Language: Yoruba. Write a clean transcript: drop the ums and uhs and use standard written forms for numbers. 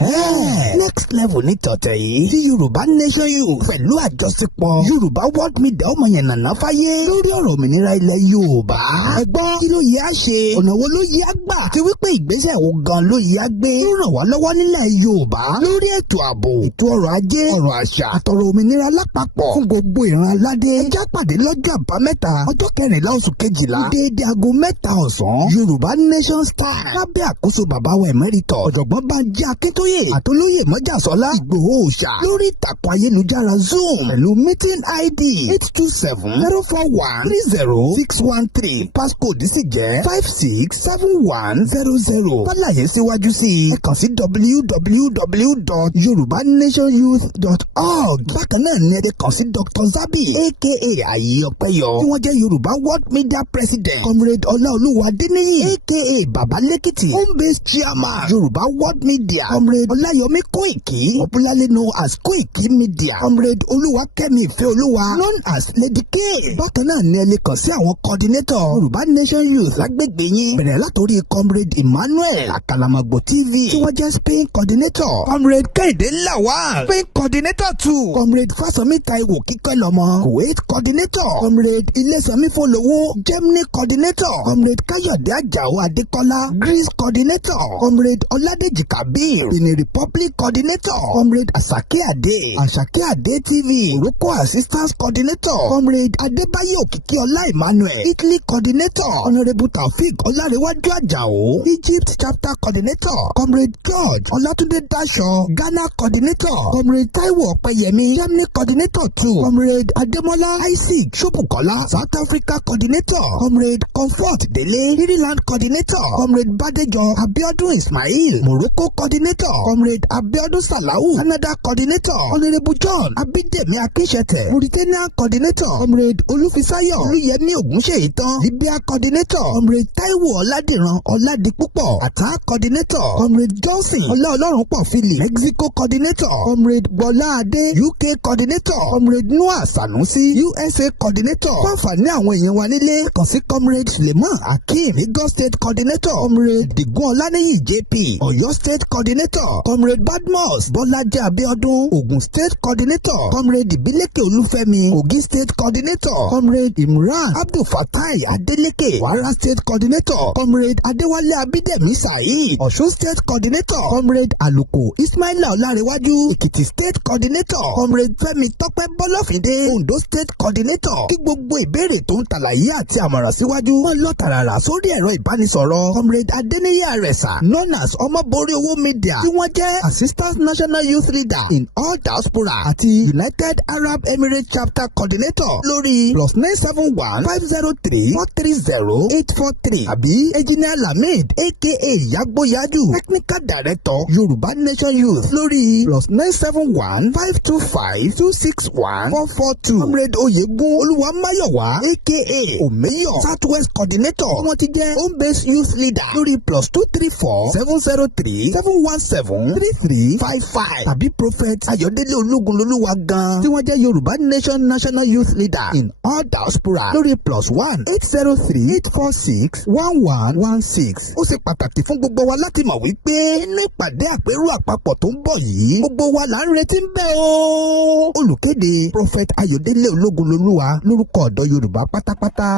Next level ní tọ̀tẹ̀ yìí tí Yorùbá Nation Youth pẹ̀lú àjọṣepọ̀ Yorùbá World Media ọmọ yẹn nàná fáyé lórí ọ̀rọ̀ òmìnira ilẹ̀ Yorùbá. Ẹ gbọ́ kí ló yẹ á ṣe, ọ̀nà wo ló yẹ á gbà, àti wípé ìgbésẹ̀ wo gan ló yẹ á gbé tó ràn wá lọ́wọ́ nílẹ̀ Yorùbá lórí ètò ààbò, ètò ọrọ̀ ajé, ọrọ̀ àṣà àtọ̀rọ̀ òmìnira lápapọ̀ fún gbogbo ìran aládé. Ẹ já pàdé lọ́jọ́ àbámẹ́ta ọjọ́ 14 oṣù kejìlá déédéé aago 3 ọ̀sán Yorùbá Nation Star lábẹ́ àkóso bàbá wa Emeritus ọ̀jọ̀gbọ́n Bánjí Akíntóyè àtolóyè Mọ́jàsọ́lá Ìgbòho Òòṣà lórí ìtàkùn ayélujára Zoom pẹ̀lú meeting ID 827-041-30613 passcode sì jẹ́ 567100. Fálàyé síwájú sí i ẹ kàn sí www.yorubanationyouth.org. Bákan náà ni ẹ lè kàn sí Dr. Zabi aka Ayé Ọpẹ́yọ tí wọ́n jẹ́ Yorùbá World Media President, Comrade Ọláolúwa Adéníyì aka Bàbá Lẹ́kìtì Home Based Chairman Yorùbá World Media, Comrade Ọláyọmí Kóìkí popularly known as Kóìkí Media, Comrade Olúwakẹ́mi Ìfẹ́olúwa known as Lady K. Bákan náà ni ẹ lè kàn sí àwọn coordinator Yorùbá Nation Youth lágbègbè yín bẹ̀rẹ̀ látòrí Comrade Emmanuel Àkàlàmọ̀gbò TV tí wọ́n jẹ́ Spain coordinator, Comrade Kẹ́hìndé Lawal Spain coordinator 2, Comrade Fásánmi Táíwò Kíkẹ́lọ́mọ Kuwait coordinator, Comrade Ilésànmí Fólówó Germany coordinator, Comrade Káyọ̀dé Àjàó Adékọ́lá Greece coordinator, Comrade Ọládèjì Kabir Benin Republic coordinator, Comrade Àṣàkẹ́ Àdé TV Morocco assistance coordinator, Comrade Adébáyé Òkìkíọlá Emmanuel Italy coordinator, Honourable Taofeek Ọlárẹ̀wájú Àjàó Egypt chapter coordinator, Comrade George Ọlátúndé Dáṣọ Ghana coordinator, Comrade Táíwò Ọpẹ́yẹmí Germany coordinator 2, Comrade Adémọ́lá Isaac Ṣóbùkọ́lá South Africa coordinator, Comrade Comfort Délé Ireland coordinator, Comrade Bádéjọ Abíọ́dún Ismail Morocco coordinator, Comrade Abíọ́dún Salau Canada coordinator, Honourable John Abídèmí Akínṣẹ̀tẹ̀ Mauritania coordinator, Comrade Olúfisáyọ̀ Olúyẹmí Ògúnṣèyítán Libya coordinator, Comrade Táíwò Ọládìran Ọládipúpọ̀ Àtà coordinator, Comrade Johnson Ọlọ́runpọ̀ Philip Mexico coordinator, Comrade Gbọ́lá Adé UK coordinator, Comrade Noah Sanusi USA coordinator. Fáfàní àwọn èèyàn wa nílé kàn sí Comrade Suleiman Akeem Lagos State coordinator, Comrade Digun Ọláníyì JP Ọ̀yọ́ State coordinator, Comrade Badmus Bọ́lájí Abíọ́dún Ògùn State coordinator, Comrade Ìbílẹ̀kẹ̀ Olúfẹ́mi Kogi State coordinator, Comrade Imran Abdul Fatai Adeleke Kwara State coordinator, Comrade Adéwálé Abídèmí Saheed Ọ̀ṣun State coordinator, Comrade Àlùkò Ismaila Ọlárẹ̀wájú Èkìtì State coordinator, Comrade Fẹ́mi Tọ́pẹ́ Bọ́lọ́fìndé Ondo State coordinator. Kí gbogbo ìbéèrè tó ń tàlàyé àti àmọ̀ràn síwájú wọn lọ tààrà sórí ẹ̀rọ ìbánisọ̀rọ̀ Comrade Adéníyì Àrẹ̀sà known as Ọmọborí Owó Media tí wọ́n jẹ́ Assistant National Youth Leader in all diaspora àti United Arab Emirates Chapter coordinator lórí +971-503-430-843 àbí Engineer Lamid aka Yagboyaju Technical Director Yorùbá Nation Youth lórí +971-525-261-442. Comrade Oyegun Olúwamáyọ̀wá aka Omeyo Southwest coordinator wọ́n ti jẹ́ Home Based Youth Leader lórí +234-703-717-3355 tàbí Prophet Ayọ̀délé Olúgunlolúwa gan tí wọ́n jẹ́ Yorùbá Nation National Youth Leader in all diaspora lórí +1-803-846-1116. Ó ṣe pàtàkì fún gbogbo wa láti mọ̀ wípé inú ìpàdé àpérò àpapọ̀ tó ń bọ̀ yìí gbogbo wa là ń retí ń bẹ̀ o. Olùkéde Prophet Ayọ̀délé Olúgunlolúwa lórúkọ ọ̀dọ́ Yorùbá pátápátá.